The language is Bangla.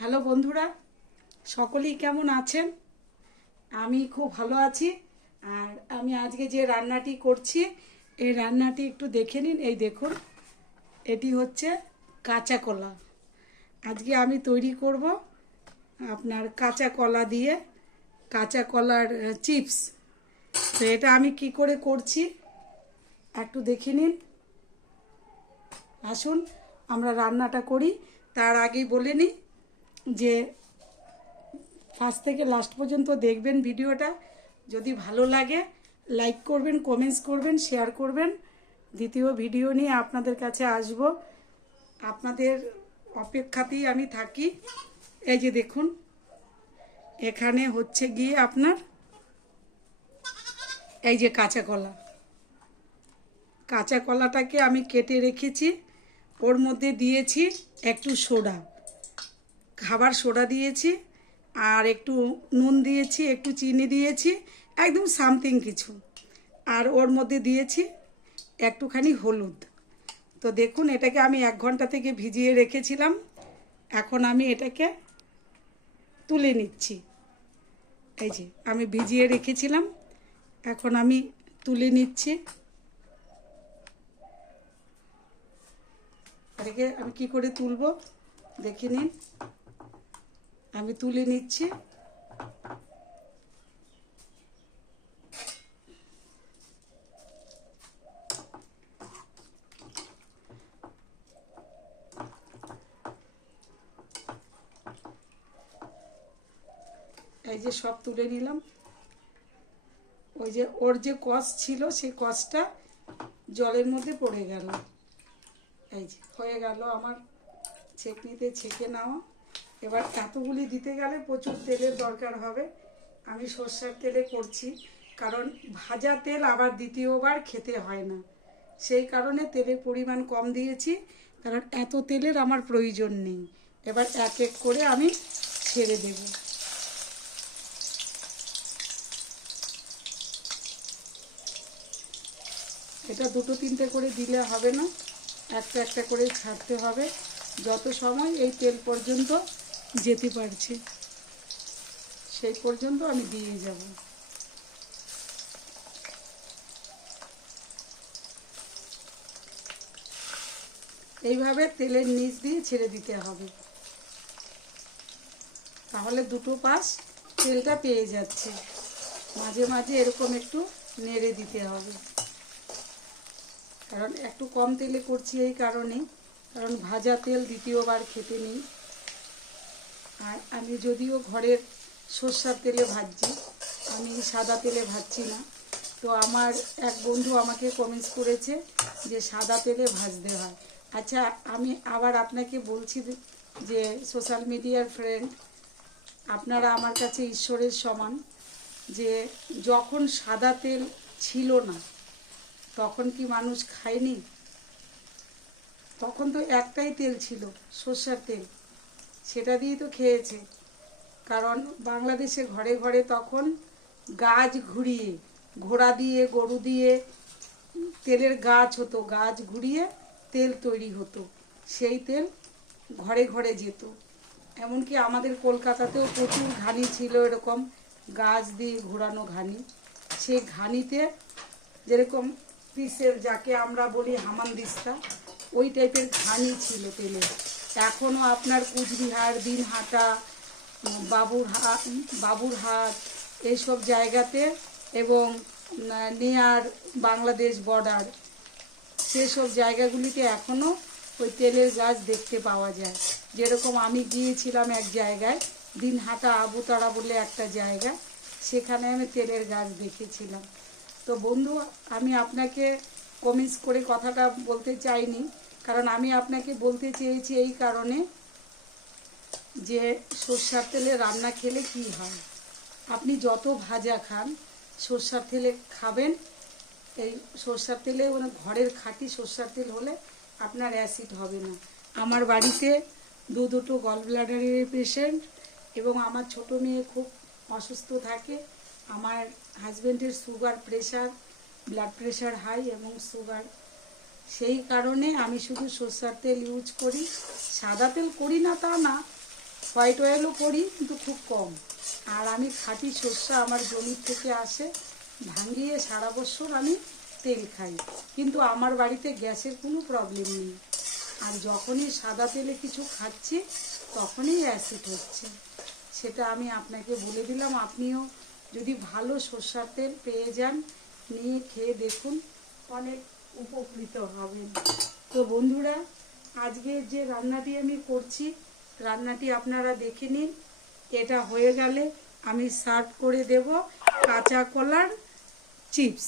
হ্যালো বন্ধুরা, সকলেই কেমন আছেন? আমি খুব ভালো আছি। আর আমি আজকে যে রান্নাটি করছি, এই রান্নাটি একটু দেখে নিন। এই দেখুন, এটি হচ্ছে কাঁচা কলা। আজকে আমি তৈরি করব আপনার কাঁচা কলা দিয়ে কাঁচা কলার চিপস। তো এটা আমি কি করে করছি একটু দেখে নিন। আসুন আমরা রান্নাটা করি। তার আগেই বলে নিই যে ফার্স্ট থেকে লাস্ট পর্যন্ত দেখবেন ভিডিওটা। যদি ভালো লাগে লাইক করবেন, কমেন্টস করবেন, শেয়ার করবেন। দ্বিতীয় ভিডিও নিয়ে আপনাদের কাছে আসব, আপনাদের অপেক্ষাতেই আমি থাকি। এই যে দেখুন, এখানে হচ্ছে গিয়ে আপনার এই যে কাঁচা কলা। কাঁচা কলাটাকে আমি কেটে রেখেছি। ওর মধ্যে দিয়েছি একটু সোডা, খাবার সোডা দিয়েছি, আর একটু নুন দিয়েছি, একটু চিনি দিয়েছি, একদম সামথিং কিছু। আর ওর মধ্যে দিয়েছি একটুখানি হলুদ। তো দেখুন, এটাকে আমি 1 ঘন্টা থেকে ভিজিয়ে রেখেছিলাম। এখন আমি এটাকে তুলে নিচ্ছি। এই যে আমি ভিজিয়ে রেখেছিলাম, এখন আমি তুলে নিচ্ছি। এটাকে আমি কি করে তুলবো দেখে নিন। আমি তুলে নিচ্ছি। এই যে সব তুলে নিলাম। ওই যে ওর যে কষ ছিল, সেই কষটা জলের মধ্যে পড়ে গেল। এই যে হয়ে গেল আমার ছেঁকনিতে ছেঁকে নেওয়া। এবার এতগুলি দিতে গেলে প্রচুর তেলের দরকার হবে। আমি সর্ষের তেলে করছি, কারণ ভাজা তেল আবার দ্বিতীয়বার খেতে হয় না। সেই কারণে তেলের পরিমাণ কম দিয়েছি, কারণ এত তেলের আমার প্রয়োজন নেই। এবার এক এক করে আমি ছেড়ে দেব। এটা দুটো তিনটে করে দিলে হবে না, একটা একটা করে ছাড়তে হবে। যত সময় এই তেল পর্যন্ত যেতে পারছে সেই পর্যন্ত আমি দিয়ে যাব। এইভাবে তেলের নিচ দিয়ে ছেড়ে দিতে হবে, তাহলে দুটো পাশ তেলটা পেয়ে যাচ্ছে। মাঝে মাঝে এরকম একটু নেড়ে দিতে হবে, কারণ একটু কম তেলে করছি এই কারণে, কারণ ভাজা তেল দ্বিতীয়বার খেতে নেই। আর আমি যদিও ঘরের সর্ষের তেলে ভাজছি, আমি সাদা তেলে ভাজছি না। তো আমার এক বন্ধু আমাকে কমেন্টস করেছে যে সাদা তেলে ভাজতে হয়। আচ্ছা, আমি আবার আপনাকে বলছি যে সোশ্যাল মিডিয়ার ফ্রেন্ড, আপনারা আমার কাছে ঈশ্বরের সমান। যে যখন সাদা তেল ছিল না, তখন কি মানুষ খায়নি? তখন তো একটাই তেল ছিল, সর্ষের তেল, সেটা দিয়েই তো খেয়েছে। কারণ বাংলাদেশে ঘরে ঘরে তখন গাছ ঘুরিয়ে, ঘোড়া দিয়ে, গরু দিয়ে তেলের গাছ হতো, গাছ ঘুরিয়ে তেল তৈরি হতো। সেই তেল ঘরে ঘরে যেত। এমনকি আমাদের কলকাতাতেও প্রচুর ঘানি ছিল, এরকম গাছ দিয়ে ঘোরানো ঘানি। সেই ঘানিতে যেরকম পিসের, যাকে আমরা বলি হামানদিস্তা, ওই টাইপের ঘানি ছিল তেলের। এখনও আপনার কুচবিহার, দিনহাটা, বাবুরহাট এইসব জায়গাতে, এবং নিয়ার বাংলাদেশ বর্ডার, সেসব জায়গাগুলিতে এখনও ওই তেলের গাছ দেখতে পাওয়া যায়। যেরকম আমি গিয়েছিলাম এক জায়গায়, দিনহাটা আবুতারা বলে একটা জায়গা, সেখানে আমি তেলের গাছ দেখেছিলাম। তো বন্ধু, আমি আপনাকে কমেন্টস করে কথাটা বলতে চাইনি, কারণ আমি আপনাকে বলতে চেয়েছি এই কারণে যে সর্ষের তেলে রান্না খেলে কি হয়। আপনি যত ভাজা খান, সর্ষের তেলে খাবেন। এই সর্ষের তেলে, মানে ঘরের খাঁটি সর্ষের তেল হলে আপনার অ্যাসিড হবে না। আমার বাড়িতে দুটো গল ব্লাডারের পেশেন্ট, এবং আমার ছোট মেয়ে খুব অসুস্থ থাকে। আমার হাজব্যান্ডের sugar, pressure, blood pressure high এবং সুগার। সেই কারণে আমি শুধু সর্ষের তেল ইউজ করি। সাদা তেল করি না তা না, হোয়াইট অয়েলও করি কিন্তু খুব কম। আর আমি খাঁটি সর্ষে আমার জমির থেকে আসে, ভাঙিয়ে সারা বছর আমি তেল খাই, কিন্তু আমার বাড়িতে গ্যাসের কোনো প্রবলেম নেই। আর যখনই সাদা তেলে কিছু খাচ্ছি তখনই অ্যাসিড হচ্ছে, সেটা আমি আপনাকে বলে দিলাম। আপনিও যদি ভালো সর্ষের তেল পেয়ে যান, নিয়ে খেয়ে দেখুন, অনেক উপকৃত হবেন। তো বন্ধুরা, আজকে যে রান্নাটি আমি করছি, রান্নাটি আপনারা দেখে নিন। এটা হয়ে গেলে আমি সার্ভ করে দেব কাঁচা কলার চিপস।